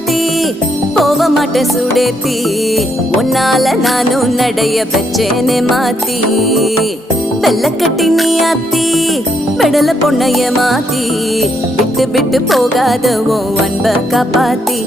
கத்தி போக மாட்டேன் சுடேத்தி உன்னால நானும் நடைய வச்சேனே மாத்தி வெள்ள கட்டி நீ ஆத்தி பெடல பொண்ணைய மாத்தி விட்டு விட்டு போகாத உன் அன்ப காப்பாத்தி